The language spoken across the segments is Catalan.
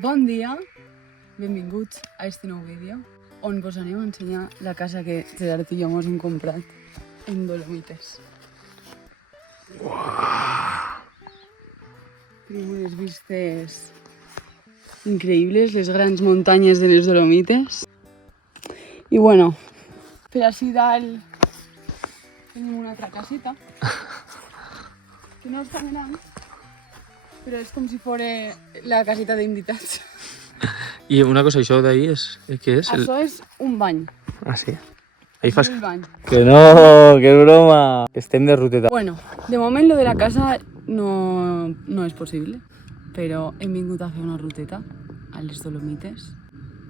Bon dia, benvinguts a este nou vídeo on vos anem a ensenyar la casa que Gerard i jo mos hem comprat en Dolomites. Tenim unes vistes increïbles, les grans muntanyes de les Dolomites. I bueno, per així dalt tenim una altra casita que no és tan gran, però és com si fos la casita d'invitats. I una cosa, això d'ahir és... Què és? Això és un bany. Ah, sí. Ahí fas... Un bany. Que no, que broma. Estem de ruteta. Bueno, de moment lo de la casa no és possible, però hem vingut a fer una ruteta a les Dolomites.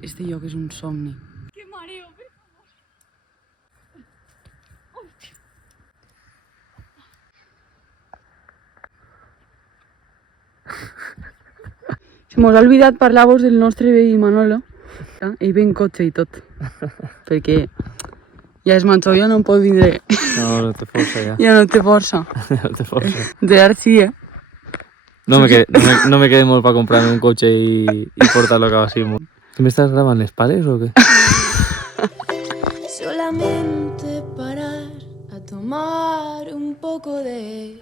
Este lloc és un somni. Que mareo, per favor. Se mos ha oblidat parlar-vos del nostre veí Manolo. Ell ve en cotxe i tot, perquè ja és manxó, ja no pot vindre. No té força, ja. Ja no té força. No té força. Gerard sí, No me quedé molt per comprar un cotxe i portar-lo cap així. ¿Tú me estás grabando les pales o qué? Solamente parar a tomar un poco de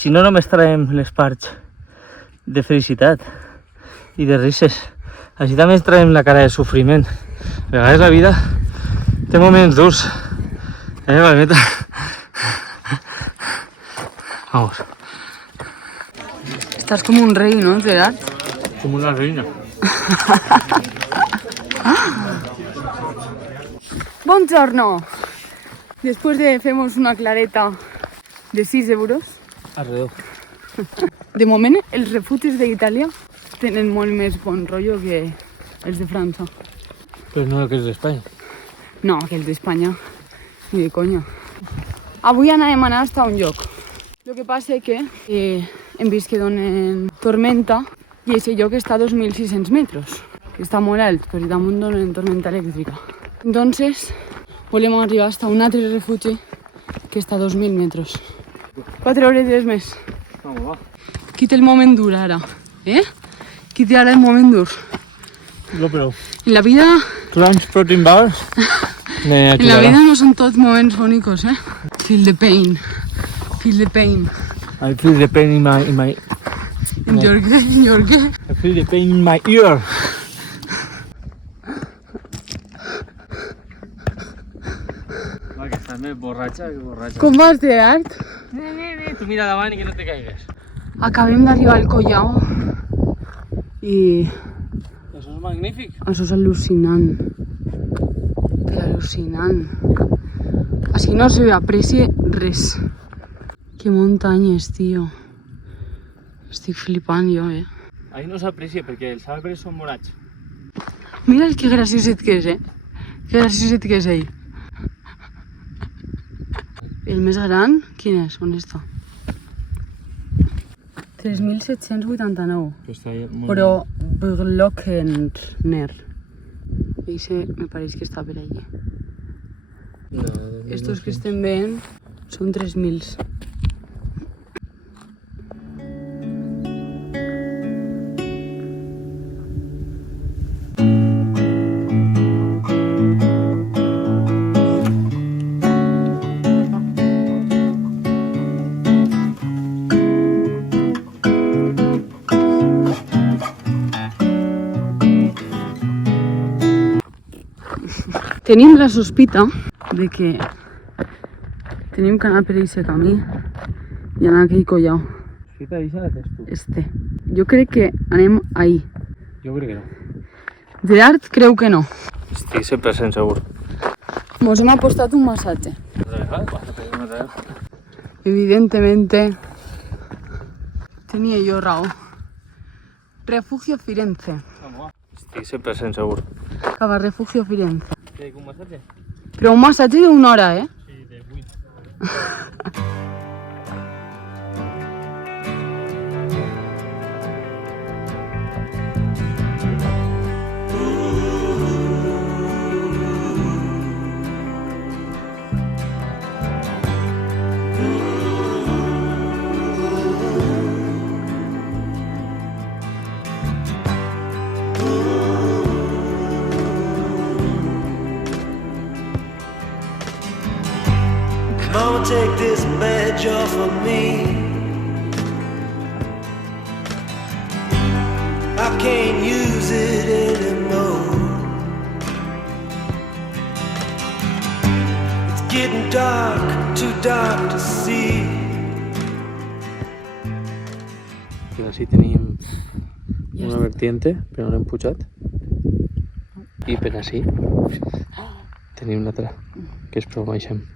Si no, només traiem les parts de felicitat i de rises. Així també ens traiem la cara de sofriment. A vegades la vida té moments durs. Valmeta? Vamos. Estás como un rey, ¿no, Gerard? Como una reina. Buongiorno! Después de femos una clareta de 6 euros. Alrededor. De moment, els refugis d'Itàlia tenen molt més bon rotllo que els de França. Però no que és d'Espanya. No, que els d'Espanya, ni de conya. Avui anàvem a anar a un lloc. El que passa és que hem vist que donen tormenta i aquest lloc està a 2.600 metres, que està molt alt, però damunt donen tormenta elèctrica. Entonces, volem arribar a un altre refugi que està a 2.000 metres. 4 hores més. Vamos, va. Qui té el moment dur ara? Qui té ara el moment dur? No, però... En la vida... Crunch protein bars. En la vida no són tots moments bonics, Feel the pain. Feel the pain. I feel the pain in my... In your gut. I feel the pain in my ear. Va, que estàs més borratxa que borratxa. Com vas, Gerard? Tu mira davant i que no te caigues. Acabem d'arribar al Collao i Això és magnífic. això és al·lucinant. Però al·lucinant. Així no se aprecia res. Que muntanyes, tio. Estic flipant jo, Ahí no s'aprecia perquè els arbres són morats. Mira el que gracioset que és, Que gracioset que és ell. El més gran, quin és? On està? 3.789. Però Blockner. Eixe me pareix que està per allí. Estos que estem veient són 3.000. Tenim la sospita de que tenim que anar per aquest camí i anar a aquell Collao. Sí, t'avisa la tens tu. Este. Jo crec que anem ahí. Jo crec que no. Gerard creu que no. Estic 100% segur. Mos hem apostat un massatge. Evidentemente, tenia jo raó. Refugio Firenze. Estic 100% segur. Cap a Refugio Firenze. Té un massatge? Però un massatge d'una hora, eh? Sí, de 8. Mama, take this badge off of me. I can't use it anymore. It's getting dark, too dark to see. I així tenim una vertiente, però no l'hem pujat. I per així tenim l'altra, que és prou baixem.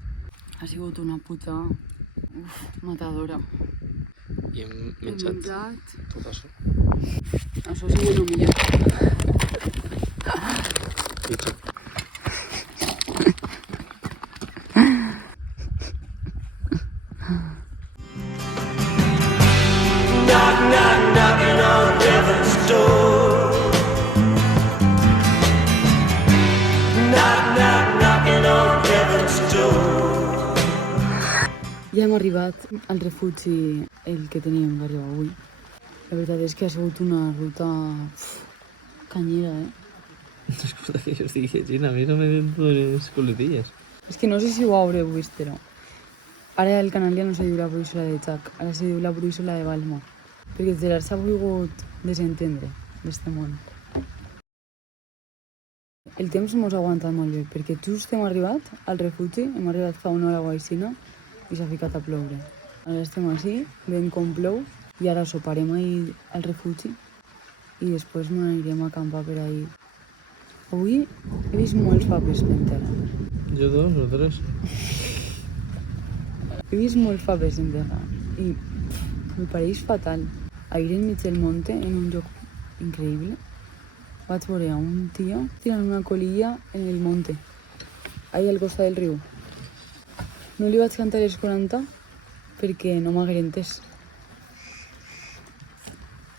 Ha sigut una puta matadora. I hem Hem menjat menjat. tot això. Això ha sigut el millor. Pizza. Knock, knock, knocking on heaven's door. Knock, knock, knocking on heaven's door. Ja hem arribat al refugi, el que teníem que arribar avui. La veritat és que ha sigut una ruta canyera, eh? Escolta, que jo estic llegint, a mi no me ven les coletilles. És que no sé si ho hauré vist, però ara el canal ja no se diu la brúixola de Jack, ara se diu la brúixola de Balma. Perquè Gerard s'ha volgut desentendre d'este món. El temps mos ha aguantat molt bé, perquè just hem arribat al refugi, hem arribat fa una hora o aixina, i s'ha ficat a ploure. Ara estem així, veient com plou, i ara soparem ahir al refugi i després m'anirem a acampar per ahir. Avui he vist molts papers per terra. Jo 2 o 3. He vist molts papers en terra i me pareix fatal. Ahir enmig del monte, en un lloc increïble, vaig veure a un tio tirant una colilla en el monte, ahí al costat del riu. No li vaig cantar les 40 perquè no m'hagués entès.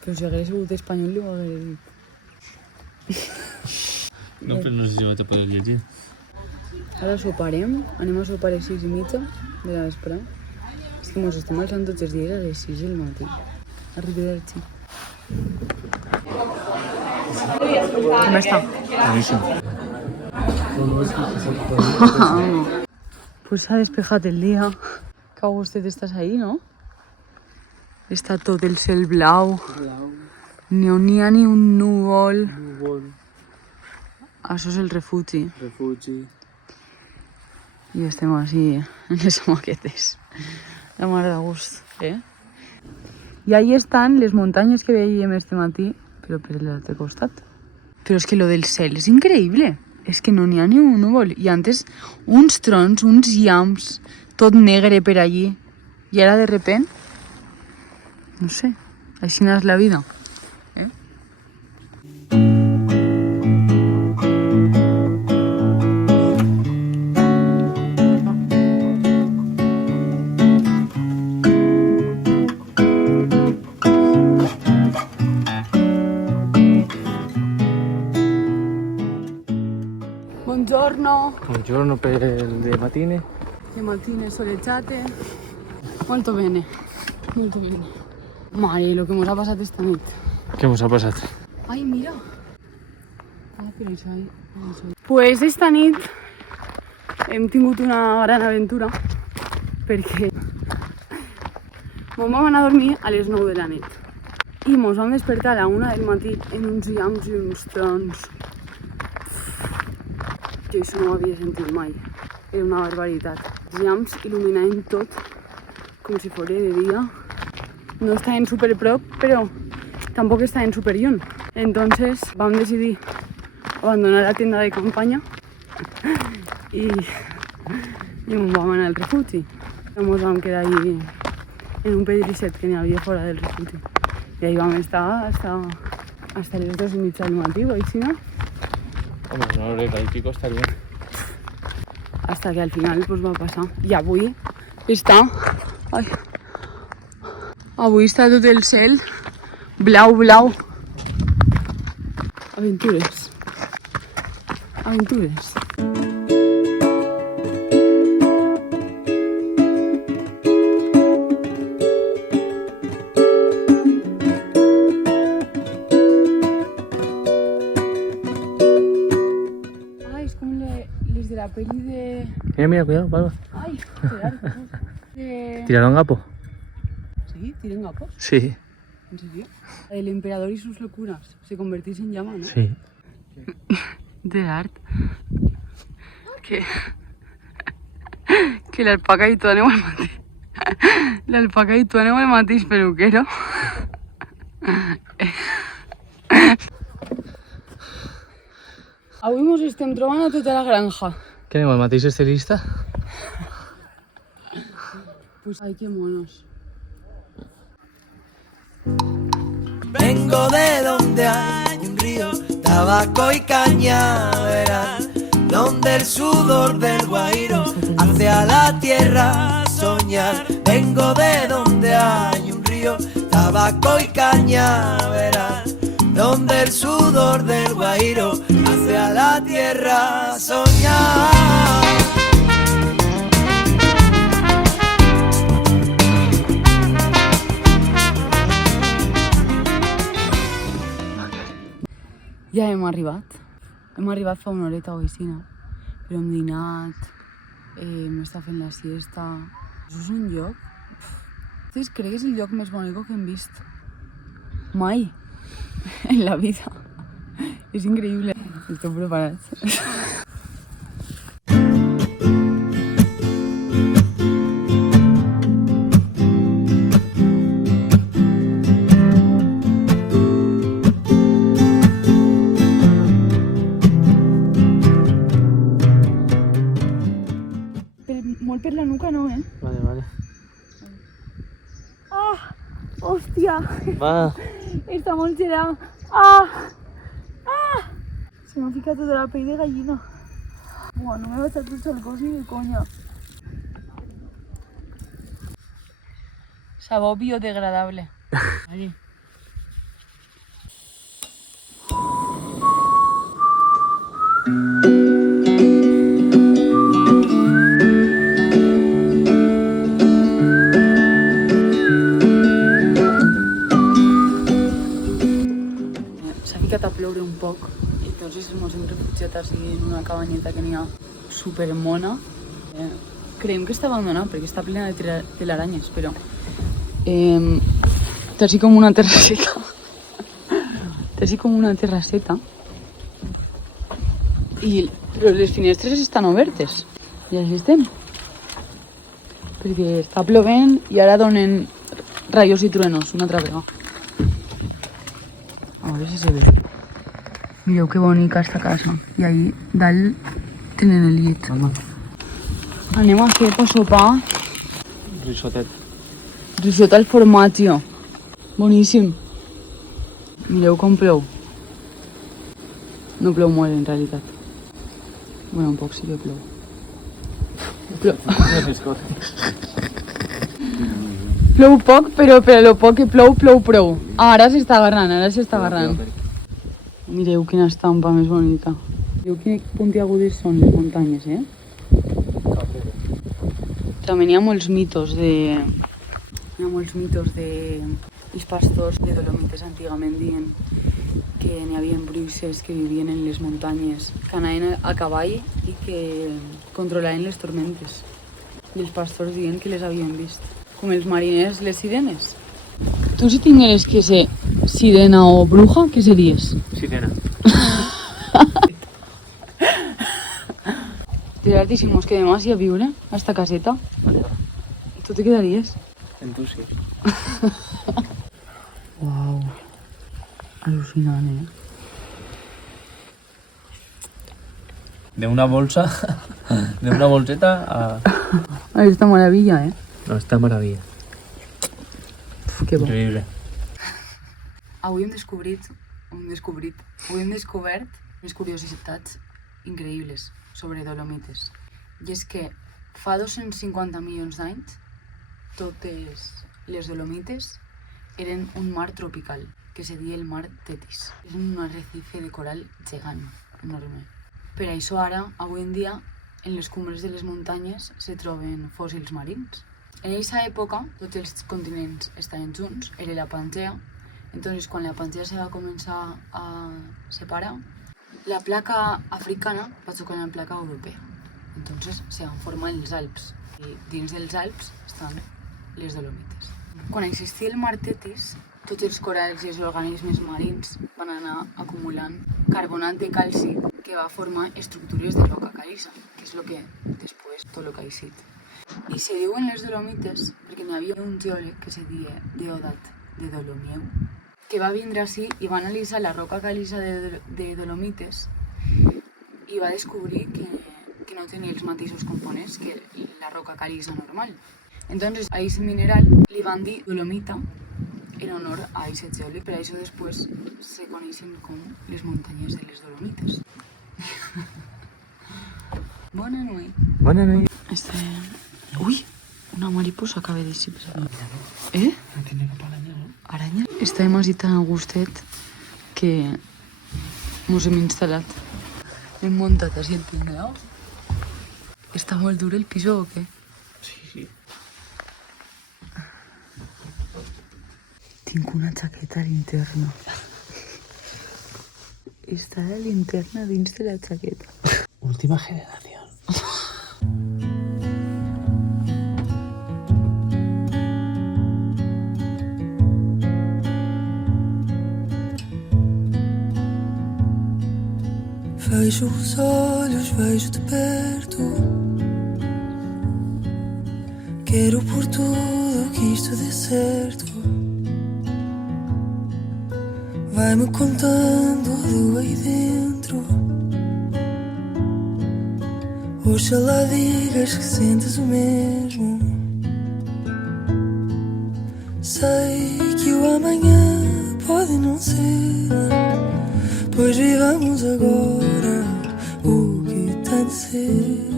Però si hagués sigut espanyol li ho hagués dit. No, però no sé si vaig a poder llegir. Ara soparem, anem a sopar a les 6:30 de la vesprada. És que mos estem alçant tots els dies a les 6 del matí. Arrivederci. Com està? Boníssim. Pues s'ha despejat el dia. Que a gustet estàs ahí, no? Està tot el cel blau. N'hi ha ni un núvol. Això és el refugi. I estem així en les maquetes. La mare de gust, eh? I ahí estan les muntanyes que veiem este matí, però per l'altre costat. Però és que lo del cel és increïble. És que no n'hi ha ni un núvol. I antes uns trons, uns llamps, tot negre per allí. I ara de repent, no sé, així és la vida. Buongiorno per le mattine. Le mattine soleggiate. Molto bene, molto bene. Mare, lo que mos ha passat esta nit. Què mos ha passat? Ai, mira. Ah, però això... Pues esta nit hem tingut una gran aventura perquè mos vam anar a dormir a les 9 de la nit i mos vam despertar a la 1 del matí en uns llamps i uns trons. Jo això no ho havia sentit mai. Era una barbaritat. Els llamps il·luminaven tot com si fos de dia. No estaven superprop, però tampoc estaven super lluny. Entonces vam decidir abandonar la tienda de campanya i ens vam anar al refugi. Ens vam quedar allí en un pedrisset que n'hi havia fora del refugi. I ahí vam estar hasta hasta les 2:30 del matí, o així, no? Home, una horeta i pico estaria. Hasta que al final pues, va passar. I avui està... Ai. Avui està tot el cel blau, blau. Aventures. Aventures. Ai, és com les de la peli de... Mira, cuidado, Palma. Ay, claro. ¿Tiraron gapo? Sí, tienen gapos. Sí. ¿En serio? El emperador y sus locuras. Se convertirse en llama, ¿no? Sí. De art. Que l'alpaca i tu aneu al mateix. L'alpaca i tu aneu al mateix peluquero. Avui mos estem trobant a tota la granja. ¿Qué anem, el mateix estilista? Pues ay, qué monos. Vengo de donde hay un río, tabaco y cañaveral, donde el sudor del guairo hace a la tierra soñar. Vengo de donde hay un río, tabaco y cañaveral, donde el sudor del guairo hace a la tierra soñar. Ja hem arribat. Hem arribat fa una horeta o així, no? Però hem dinat, hem estat fent la siesta. Això és un lloc... Ustedes creen que és el lloc més bonic que hem vist? Mai. En la vida. És increïble. Esteu preparats? Molt per la nuca no, eh? Vale, vale. Ah! Hòstia! Va. Està molt gelat. Ah! Ah! Se m'ha ficat tota la pell de gallina. Buah, no m'he baixat tots el cos ni de conya. Sabó biodegradable. Allí. A ploure un poc i entonces ens hem refugiat així en una cabanyeta que n'hi ha supermona. Creiem que està abandonada perquè està plena de telaranyes, però té així com una terrasseta. Té així com una terrasseta però les finestres estan obertes i així estem perquè està plovent i ara donen rayos i truenos una altra vegada. A veure si se ve. Mireu que bonica esta casa. I ahí dalt tenen el llit. Anem a fer per sopar Risotet. risotto al formaggio. Boníssim. Mireu com plou. No plou molt en realitat. Bueno, un poc sí que plou. Plou poc, però per a lo poc que plou, plou prou. Ara s'està agarrant, Mireu quina estampa més bonica. Mireu quines puntiagudes són les muntanyes, eh? També n'hi ha molts mitos de... Els pastors de Dolomites antigament diuen que n'hi havia bruixes que vivien en les muntanyes, que anaven a cavall i que controlaven les tormentes. I els pastors diuen que les havien vist. Com els mariners, les sirenes. Tu si tingueres que ser sirena o bruja, què series? Sirena. Gerard, si mos quedem així a viure, a esta caseta, tu te quedaries? En tu sí. Uau, al·lucinant, eh? De una bolsa, de una bolseta a... Esta maravilla, eh? No, esta maravilla. Uf, que bo. Increïble. Avui hem descobrit Avui hem descobert unes curiositats increïbles sobre Dolomites. I és que fa 250 milions d'anys totes les Dolomites eren un mar tropical, que se deia el mar Tetis. És un arrecife de coral gegant, enorme. Per això ara, avui en dia, en les cumbres de les muntanyes se troben fòssils marins. En aquesta època, tots els continents estaven junts, era la Pangea. Entonces, quan la Pangea se va començar a separar, la placa africana va xocar amb la placa europea. Entonces, se van formar els Alps. I dins dels Alps estan les Dolomites. Quan existia el mar Tetis, tots els corals i els organismes marins van anar acumulant carbonat de calci que va formar estructures de roca caliza, que és el que després tot el que ha eixit. I se diuen les Dolomites perquè n'hi havia un geòleg que se deia Deodat de Dolomieu, que va vindre ací i va analitzar la roca caliza de Dolomites i va descobrir que no tenia els mateixos components que la roca caliza normal. Entonces, a ese mineral li van dir Dolomita en honor a ese geòleg. Per això després se coneixen com les muntanyes de les Dolomites. Bona nit. Bona nit. Uy, una mariposa acaba de xips. ¿Eh? No tiene cap araña, no? Araña? Estem així tan a gustet que mos hem instal·lat. Hem muntat així el tinglao. Està molt dur el piso o què? Sí. Tinc una chaqueta linterna. Està la linterna dins de la chaqueta. Última generación. Fecho os olhos, vejo-te perto. Quero por tudo que isto dê certo. Vai-me contando do aí dentro. Oxalá digas que sentes o mesmo. Sei que o amanhã pode não ser, pois vivamos agora o que tem de ser.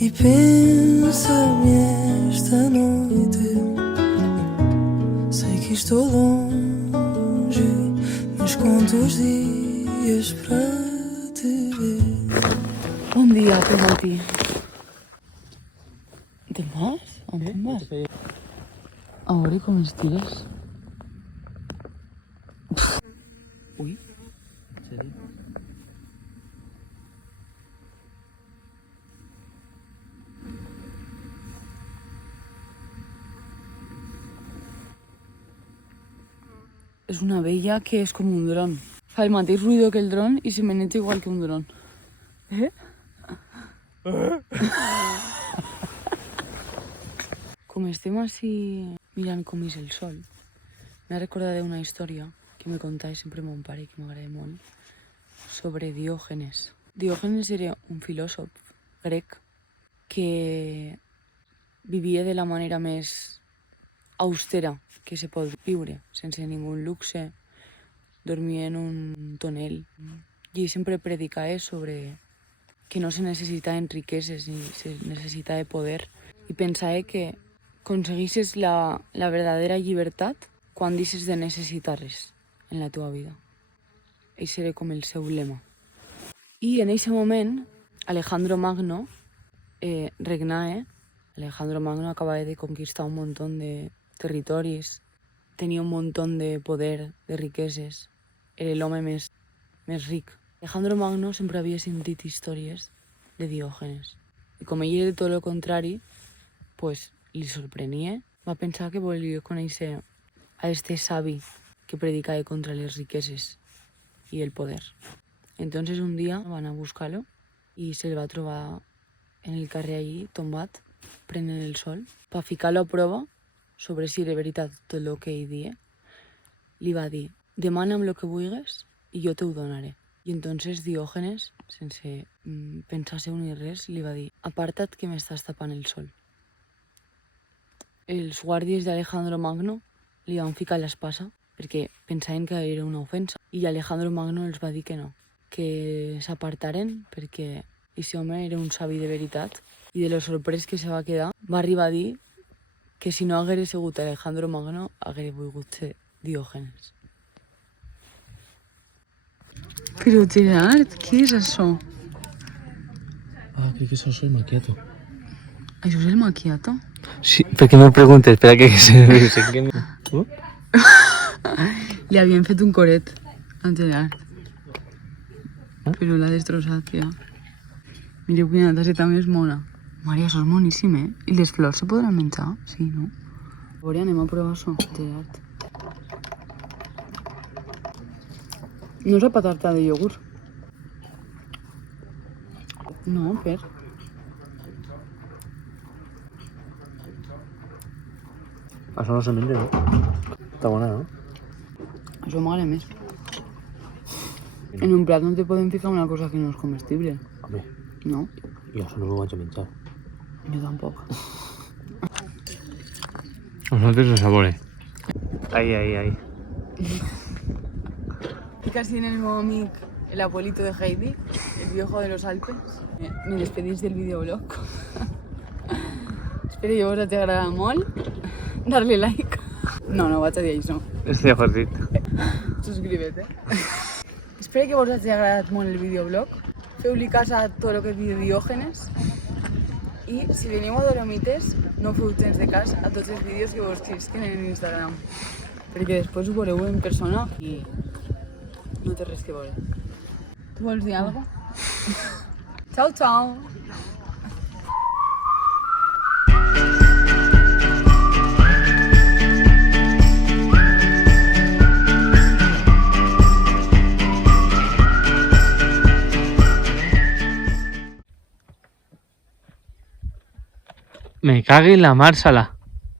E pensa-me esta noite, sei que estou longe, mas conto os dias para te ver. Bon dia, que matí. Te'n vas? On te'n vas? A veure com estires. Ui. ¿En serio? És una abella que és com un dron. Fa el mateix ruïdo que el dron i se maneja igual que un dron. Com estem així mirant com és el sol, m'ha recordat una història que me contava sempre mon pare, que m'agrada molt, sobre Diògenes. Diògenes era un filòsof grec que vivia de la manera més austera que se pot viure, sense ningú luxe, dormia en un tonel. I sempre predicava sobre que no se necessitaven riqueses ni se necessitava poder. I pensava que aconseguissis la verdadera llibertat quan deixes de necessitar res en la teva vida. Això era com el seu lema. I en aquest moment, Alejandro Magno regnava. Alejandro Magno acabava de conquistar un munt de territoris, tenia un munt de poder, de riqueses. Era l'home més ric. Alejandro Magno sempre havia sentit històries de Diògenes. I com ell era tot el contrari, pues, li sorprenia. Va pensar que volia conèixer a este savi que predicava contra les riqueses i el poder. Entonces un dia va anar a buscar-lo i se'l va trobar en el carrer allí, tombat, prenent el sol. Per ficar-lo a prova sobre si era veritat tot el que ell dia, li va dir: demana'm el que vulguis i jo te ho donaré. I entonces Diògenes, sense pensar-se ni res, li va dir: aparta't que m'estàs tapant el sol. Els guàrdies d'Alejandro Magno li van ficar l'espasa perquè pensaven que era una ofensa. I Alejandro Magno els va dir que no, que s'apartaren perquè aquest home era un savi de veritat. I de lo sorprès que se va quedar, va arribar a dir que si no haguera sigut Alejandro Magno, haguera volgut ser Diògenes. Però Gerard, què és això? Ah, crec que això és el macchiato. Això és el macchiato? Sí, perquè no preguntes, espera que sé que... Li havien fet un coret a Gerard. Però l'ha destrossat, ja. Mireu quina tasseta més mona. Maria, això és moníssim, eh? I les flors se podran menjar? Sí, no? A veure, anem a provar això, Gerard. No és patata de iogurt. No, per... Això no se menja, no? Està bona, no? Això m'agrada més. En un plat no te poden ficar una cosa que no és comestible. Home, No? jo això no m'ho vaig a menjar. Jo tampoc. Nosaltres lo sabore. Ai, ai, ai. Y casi en el nuevo amic, el abuelito de Heidi, el viejo de los Alpes. Me despedís del videoblog. Espero que vos hagi agradat molt. Darle like. No vaig a dir això. Estic divertit. Suscríbete. Espero que vos hagi agradat molt el videoblog. Feu-li cas a tot el que diu Diògenes. I si veniu a Dolomites, no feu gens de cas a tots els vídeos que vos xisquen en Instagram. Perquè després ho veureu en persona i no té res que veure. Tu vols dir alguna cosa? Ciao, ciao! Me cague en la Marsala.